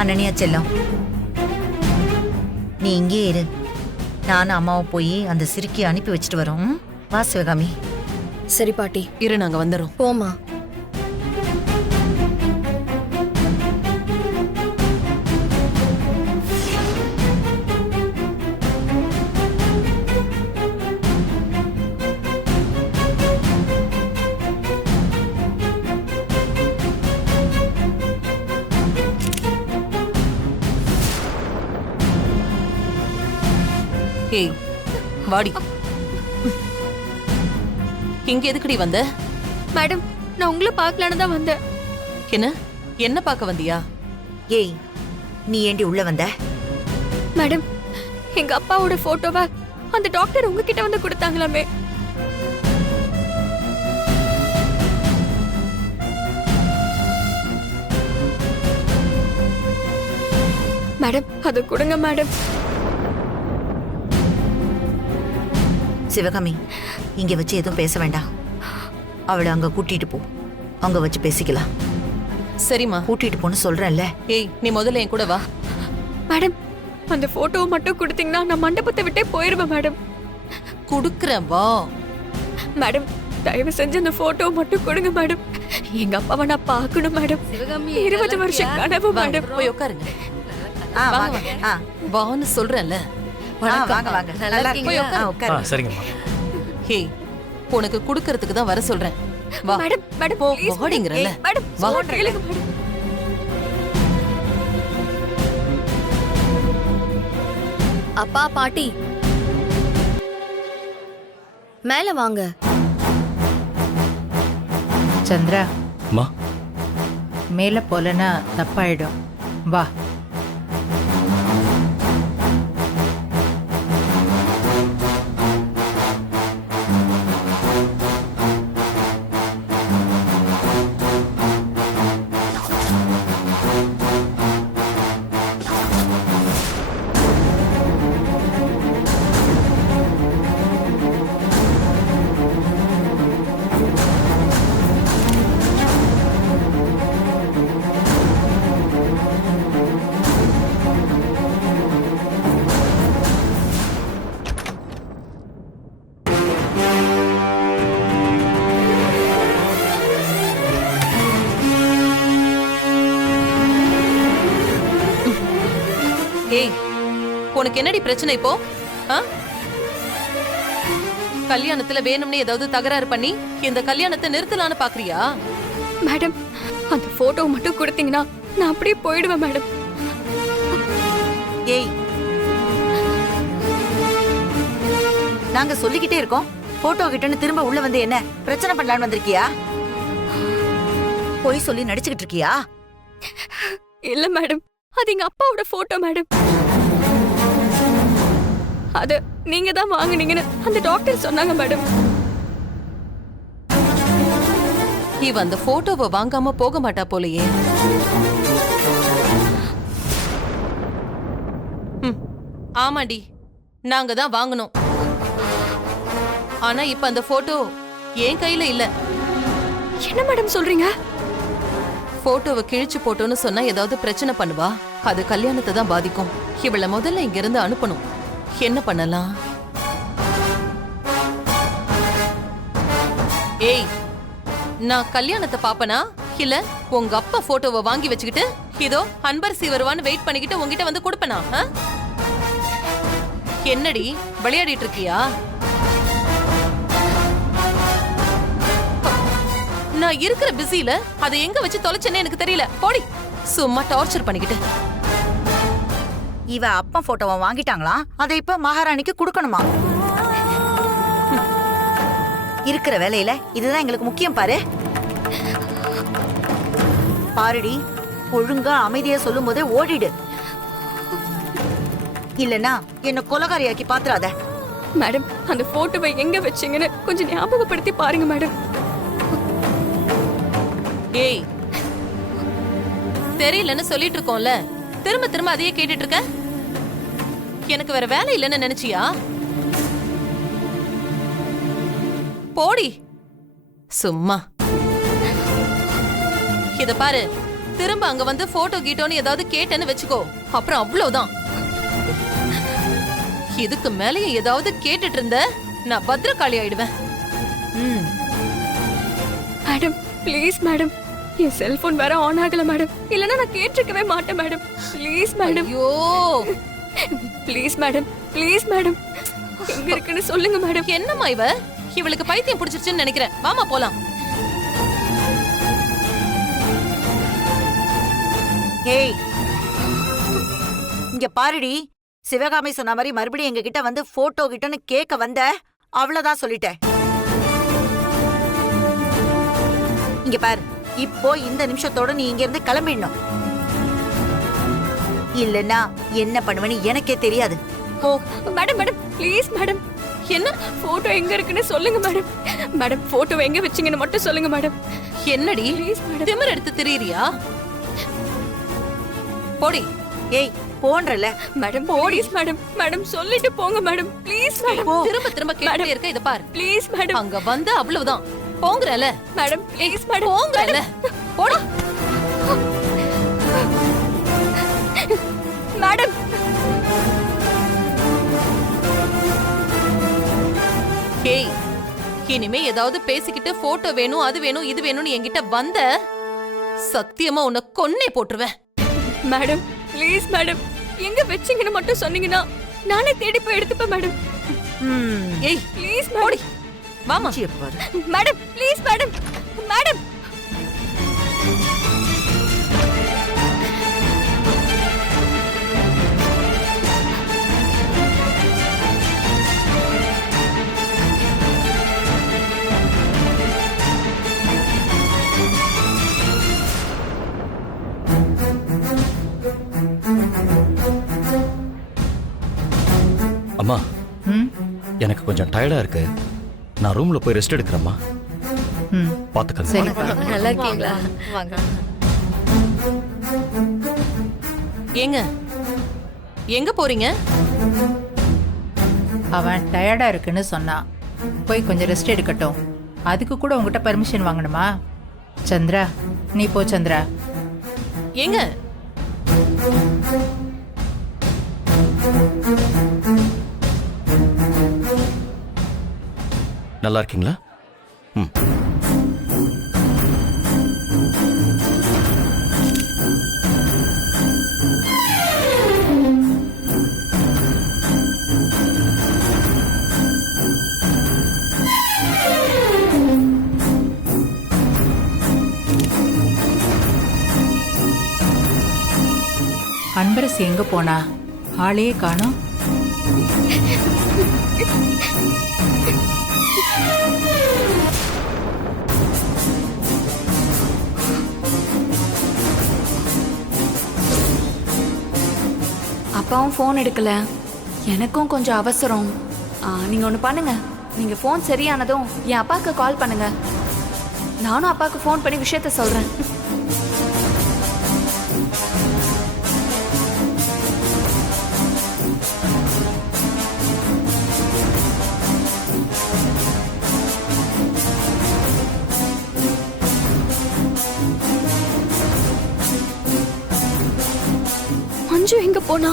அனன்யா செல்லம், நீ இங்கே இரு. நானும் அம்மாவும் போய் அந்த சிறுக்கியை அனுப்பி வச்சுட்டு வரோம். வா சிவகாமி. சரி பாட்டி. இரு, நாங்க வந்துடுறோம். போமா. ஏய், வாடி. இங்க எதுக்குடி வந்த? மேடம், நான் உங்களை பார்க்கலான்னு தான் வந்தேன். என்ன பார்க்க வந்தியா? ஏய், நீ ஏண்டி உள்ள வந்த? மேடம், எங்க அப்பாவோட போட்டோவை அந்த டாக்டர் உங்ககிட்ட வந்து கொடுத்தாங்களாமே. மேடம், அது கொடுங்க மேடம். சிவகாமி, இங்க வச்சு எதுவும் பேச வேண்டாம். அவளை அங்க கூட்டிட்டு போ, அங்க வச்சு பேசிக்கலாம். சரிம்மா, கூட்டிட்டு போன்னு சொல்றேன்ல. ஏய், நீ முதல்ல என் கூட வா. மேடம், அந்த போட்டோவை மட்டும் கொடுத்தீங்கன்னா நான் மண்டபத்தை விட்டே போயிருவேன் மேடம். குடுக்குறேன், வா. மேடம், தயவு செஞ்சு அந்த போட்டோவை மட்டும் கொடுங்க மேடம். எங்க அப்பாவை நான் பார்க்கணும் மேடம். 20 வருஷம் கனவு மேடம். போய் உட்காருங்க. வாங்க. வான்னு சொல்றேன்ல. வாங்க வாங்க. நல்லா இருக்கீங்களா? உட்காருங்க. சரிங்கம்மா. ஹே, உனக்கு குடுக்கறதுக்கு தான் வர சொல்றேன். வா மேடம், மேடம், போ, please, வாடிங்கறல. மேடம், வா. கேளுங்க மேடம். அப்பா பாட்டி மேல வாங்க. சந்திரா, அம்மா, மேல போலனா தப்பாயிடும். வா. ஏய், உனக்கு என்னடி பிரச்சனை இப்போ? கல்யாணத்துல வேணும்னு ஏதாவது தகராறு பண்ணி இந்த கல்யாணத்தை நிறுத்தலான்னு பாக்குறியா? மேடம், அந்த போட்டோவை மட்டும் கொடுத்தீங்கன்னா நான் அப்படியே போயிடுவேன் மேடம். ஏய், நாங்க சொல்லிக்கிட்டே இருக்கோம். போட்டோ கிட்டன்னு திரும்ப உள்ள வந்து என்ன பிரச்சனை பண்ணலான்னு வந்திருக்கியா? போய் சொல்லி நடிச்சுக்கிட்டு இருக்கியா? இல்ல மேடம், அது எங்க அப்பாவோட போட்டோ மேடம். அது நீங்க தான் வாங்குனீங்கன்னு அந்த டாக்டர் சொன்னாங்க மேடம். இவ அந்த போட்டோவை வாங்காம போக மாட்டா போலயே. ஆமாடி, நாங்க தான் வாங்கணும். ஆனா இப்ப அந்த போட்டோ என் கையில இல்ல. என்ன மேடம் சொல்றீங்க? போட்டோவை கிழிச்சு போட்டோன்னு சொன்னா ஏதாவது பிரச்சனை பண்ணுவா. அது கல்யாணத்தை தான் பாதிக்கும். இவள முதல்ல இங்க இருந்து அனுப்பணும். என்ன பண்ணலாம்? ஏய், நான் கல்யாணத்தை பாப்பனா இல்ல உங்க அப்பா போட்டோவை வாங்கி வச்சுக்கிட்டு இதோ அன்பரசி வருவான்னு வெயிட் பண்ணிக்கிட்டு உங்ககிட்ட வந்து கொடுப்பனா? என்னடி விளையாடிட்டு இருக்கியா? நான் இருக்கிற பிஸில அதை எங்க வச்சு தொலைச்சேன்னு எனக்கு தெரியல. போடி, சும்மா டார்ச்சர் பண்ணிக்கிட்டு. இவ அப்பா போட்டோவை வாங்கிட்டாங்களா? அதை இப்ப மகாராணிக்கு கொடுக்கணுமா? இருக்கிற வேலையில இதுதான் எங்களுக்கு முக்கியம். பாருடி, ஒழுங்கா அமைதியா சொல்லும் போதே ஓடிடு. இல்லனா என்ன கொலகாரியாக்கி பாத்துறாத. மேடம், அந்த போட்டோவை எங்க வச்சீங்கன்னு கொஞ்சம் ஞாபகப்படுத்தி பாருங்க மேடம். ஏய், தெரியலன்னு சொல்லிட்டு இருக்கோம்ல, திரும்ப திரும்ப அதையே கேட்டுட்டு இருக்க. எனக்கு வேற வேலை இல்லைன்னு நினைச்சியா? போடி சும்மா. இத பாரு, திரும்ப அங்க வந்து போட்டோ கீட்டோன்னு ஏதாவது கேட்டேன்னு வச்சுக்கோ, அப்புறம் அவ்வளவுதான். இதுக்கு மேலயே ஏதாவது கேட்டுட்டு இருந்த நான் பத்திரகாளி ஆயிடுவேன். Madam please madam, N cellphone வேற ஆன் ஆகல மேடம், இல்லனா நான் கேட்டிருக்கவே மாட்டேன் மேடம். ப்ளீஸ் மேடம், ஐயோ ப்ளீஸ் மேடம், ப்ளீஸ் மேடம், எங்க இருக்குன்னு சொல்லுங்க மேடம். என்னம்மா இவளுக்கு பைத்தியம் பிடிச்சிருச்சுன்னு நினைக்கிறேன். வாமா போலாம். ஏய், இங்க பாருடி, சிவகாமி சொன்ன மாதிரி மறுபடியும் எங்க கிட்ட வந்து போட்டோ கிட்டன்னு கேட்க வந்த, அவ்வளவுதான் சொல்லிட்டேன். இங்க பாரு, இப்போ இந்த நிமிஷத்தோட நீ இங்க இருந்து கிளம்பிடணும். இல்லன்னா என்ன பண்ணுவேன்னு எனக்கே தெரியாது. ஓ மேடம் மேடம் ப்ளீஸ் மேடம், என்ன போட்டோ எங்க இருக்குன்னு சொல்லுங்க மேடம். மேடம் போட்டோ எங்க வச்சீங்கன்னு மட்டும் சொல்லுங்க மேடம். என்னடி ப்ளீஸ் மேடம். திமிர் எடுத்து திரியறியா? போடி. ஏய் போன்றல மேடம் ப்ளீஸ் மேடம், மேடம் சொல்லிட்டு போங்க மேடம். ப்ளீஸ் மேடம், திரும்ப திரும்ப கேட்டே இருக்க. இத பாரு, ப்ளீஸ் மேடம். அங்க வந்து அவ்வளவுதான். போங்கறல மேடம் ப்ளீஸ் மேடம், போங்கறல. போடா மேடம். ஏய், இனிமே ஏதாவது பேசிக்கிட்டு போட்டோ வேணும் அது வேணும் இது வேணும்னு என்கிட்ட வந்த, சத்தியமா உன்னை கொன்னே போட்டுருவேன். மேடம் ப்ளீஸ் மேடம், எங்க வச்சீங்கன்னு மட்டும் சொன்னீங்கன்னா நானே தேடி போய் எடுத்துப்பேன் மேடம். ஏய் ப்ளீஸ் போடி. மேடம். வாமா. Madam please madam, madam. அம்மா, ம் எனக்கு கொஞ்சம் டயர்டா இருக்கு. நான் ரூம்ல போய் ரெஸ்ட் எடுக்கிறேம்மா. ம் பாத்துக்கங்க. சரிப்பா. நல்லா இருக்கீங்களா? வாங்க. ஏங்க எங்க போறீங்க? அவன் டயர்டா இருக்குன்னு சொன்னான். போய் கொஞ்சம் ரெஸ்ட் எடுக்கட்டும். அதுக்கு கூட உங்ககிட்ட பர்மிஷன் வாங்கணுமா? சந்திரா, நீ போ சந்திரா. ஏங்க நல்லா இருக்கீங்களா? ம். அன்பரசி எங்க போனா? ஆளையே காணோம். அப்பாவும் ஃபோன் எடுக்கல, எனக்கும் கொஞ்சம் அவசரம். நீங்க ஒன்று பண்ணுங்க, நீங்க ஃபோன் சரியானதும் என் அப்பாவுக்கு கால் பண்ணுங்க. நானும் அப்பாவுக்கு ஃபோன் பண்ணி விஷயத்த சொல்றேன். மஞ்சு எங்க போனா?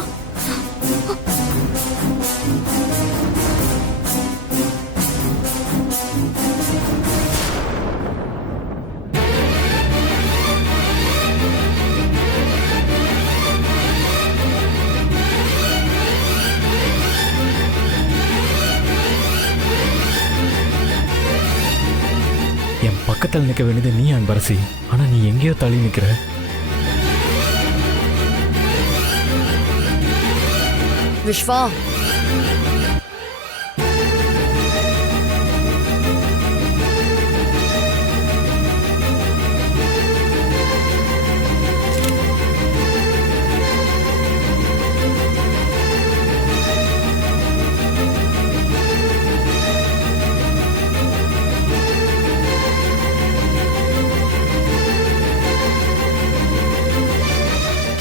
என் பக்கத்தில் நிற்க வேண்டியது நீ அன்பரசி, ஆனா நீ எங்கேயோ தள்ளி நிற்கிற. விஸ்வா,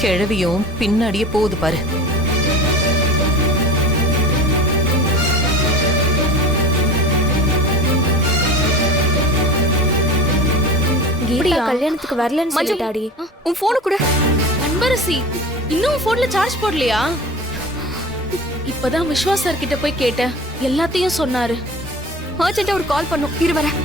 கிழவியும் பின்னாடியே போகுது பாரு. அப்படியா? கல்யாணத்துக்கு வரலன்னு மஞ்சு, சொல்லிட்டாடி. உன் போனு கூட. அன்பரசி இன்னும் போன்ல சார்ஜ் போடலையா? இப்பதான் விஸ்வாஸ் சார் கிட்ட போய் கேட்டேன், எல்லாத்தையும் சொன்னாரு. அர்ஜென்ட்டா ஒரு கால் பண்ணும், இரு வரேன்.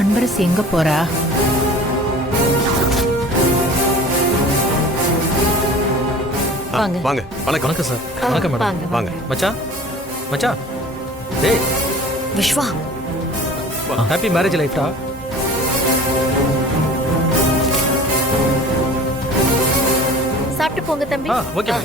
அன்பரசி எங்க போறா? வாங்க. வாங்க. வணக்கம். வணக்கம் சார். வணக்கம் மேடம். வாங்க. வாங்க. மச்சான் மச்சான் டேய் விஸ்வா ஹாப்பி மேரேஜ் லைஃப்டா. சாப்பிட்டு போங்க தம்பி. ஓகே.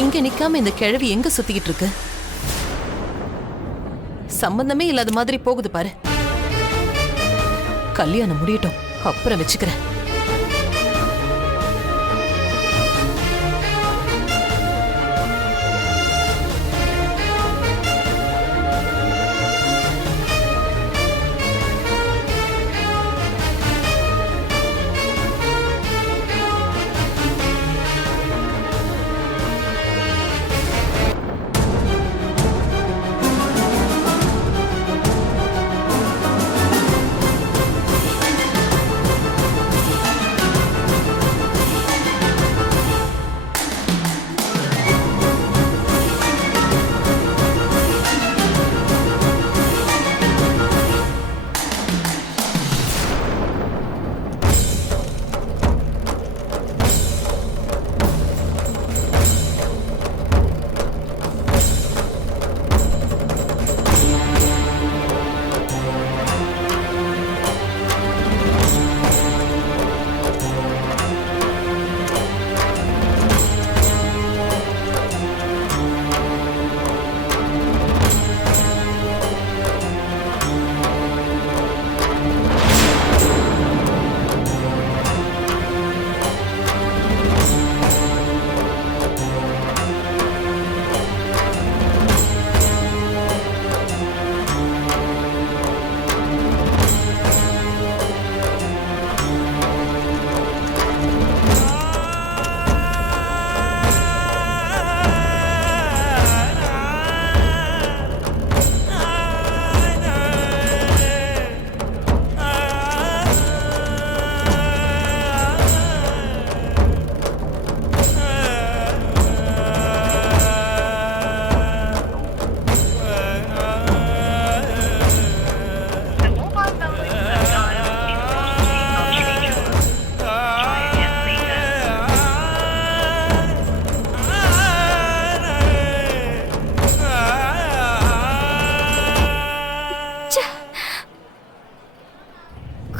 இங்க நிக்காம இந்த கிழவி எங்க சுத்திக்கிட்டு இருக்கு? சம்பந்தமே இல்லாத மாதிரி போகுது பாரு. கல்யாணம் முடியட்டும், அப்புறம் வச்சுக்கிறேன்.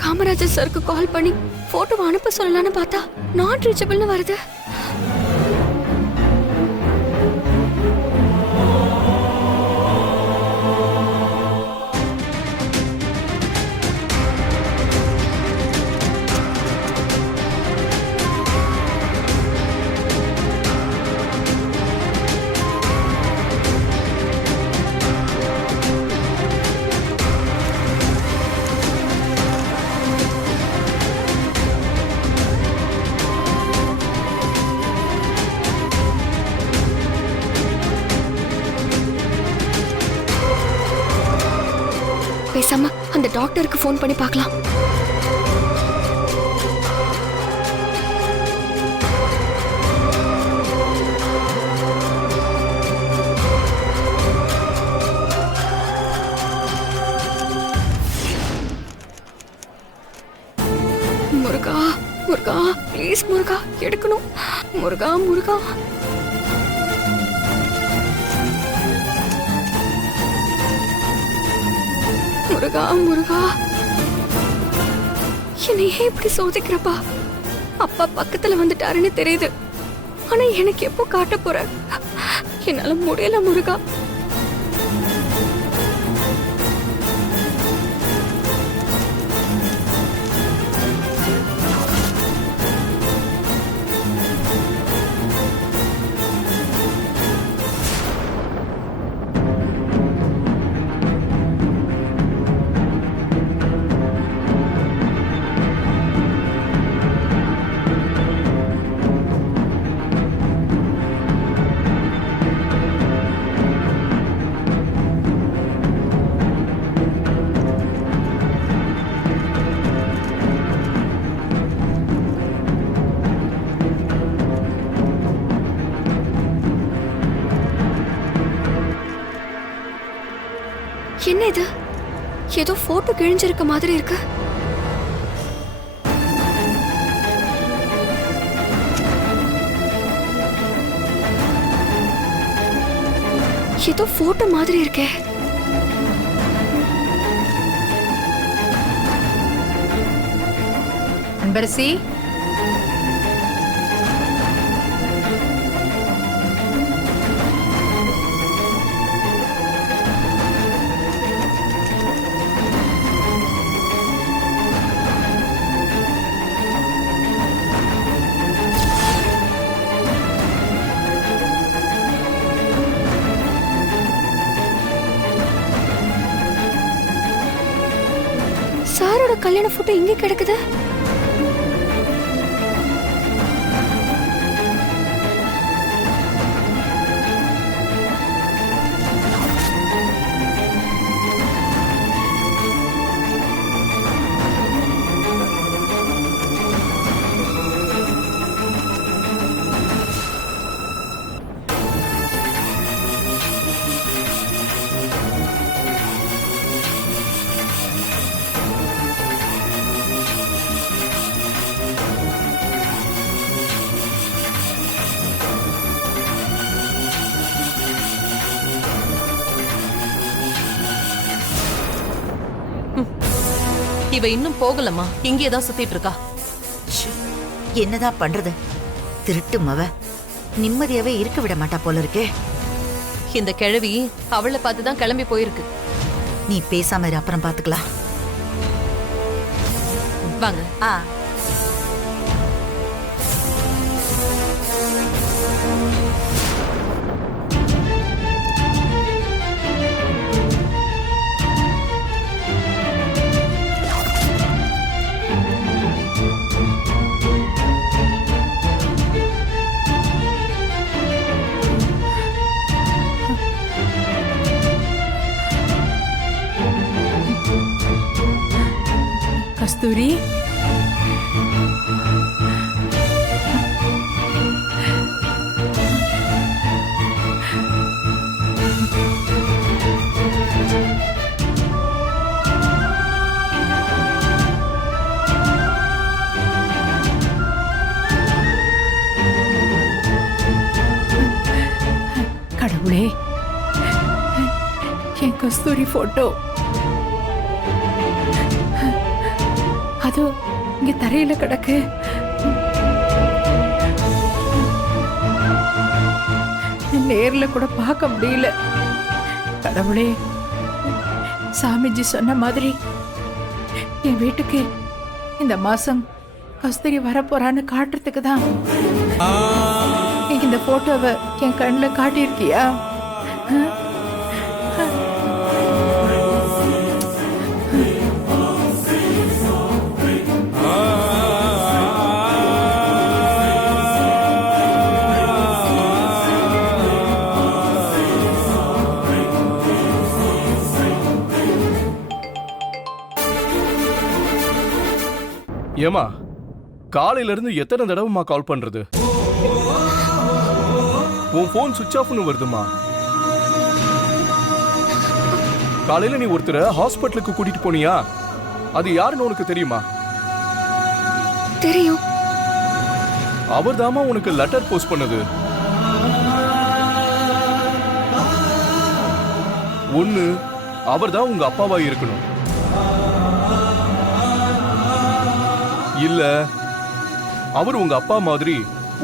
காமராஜர் சருக்கு கால் பண்ணி போட்டோவை அனுப்ப சொல்லலாம்னு பார்த்தா நாட் ரீச்சபிள்னு வருது. பேசாம அந்த டாக்டருக்கு ஃபோன் பண்ணி பார்க்கலாம். முருகா முருகா ப்ளீஸ் முருகா எடுக்கணும். முருகா முருகா முருகா முருகா என்னை ஏன் இப்படி சோதிக்கிறப்பா? அப்பா பக்கத்துல வந்துட்டாருன்னு தெரியுது, ஆனா எனக்கு எப்போ காட்ட போற? என்னால முடியல முருகா. என்ன இது? ஏதோ போட்டோ கிழிஞ்சிருக்க மாதிரி இருக்கு. ஏதோ போட்டோ மாதிரி இருக்கே. அன்பரசி, சாரோட கல்யாண போட்டோ இங்க கிடக்குது. இவ இன்னும் போகலமா, இங்கேதான் சுத்திட்டு இருக்கா. ச்சே, என்னதான் பண்றது? திருட்டு மவ நிம்மதியாவே இருக்க விட மாட்டா போல இருக்கே. இந்த கிழவி அவளை பார்த்துதான் கிளம்பி போயிருக்கு. நீ பேசாம இரு, அப்புறம் பாத்துக்கலாம். வாங்க. ஆ, கஸ்தூரி, கடவுளே, என் கஸ்தூரி போட்டோ அதோ இங்க தரையில கிடக்கு. நேர்ல கூட பார்க்க முடியல. கடவுளே, சாமிஜி சொன்ன மாதிரி என் வீட்டுக்கு இந்த மாசம் கஸ்தூரி வரப்போறான்னு காட்டுறதுக்கு தான் இந்த போட்டோவை என் கண்ணுல காட்டியிருக்கியா? ஏமா, காலையில இருந்து எத்தனை தடவைமா கால் பண்றது? உன் போன் சுவிட்ச் ஆஃப்னு வருதுமா. காலையில நீ ஒருத்தரை ஹாஸ்பிட்டலுக்கு கூட்டிட்டு போனியா? அது யாருன்னு உனக்கு தெரியுமா? தெரியும். அவர்தாமா உனக்கு லெட்டர் போஸ்ட் பண்ணது. ஒண்ணு அவர்தான் உங்க அப்பாவா இருக்கணும், இல்ல அவர் உங்க அப்பா மாதிரி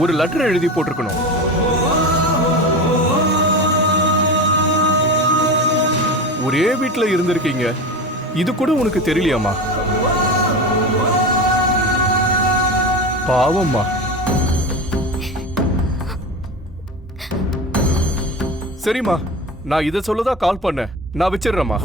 ஒரு லெட்டர் எழுதி போட்டிருக்கணும். ஒரே வீட்ல இருந்திருக்கீங்க, இது கூட உனக்கு தெரியலையாமா? பாவம்மா. சரிம்மா, நான் இதை சொல்லதான் கால் பண்ணேன். நான் வச்சிடுறேம்மா.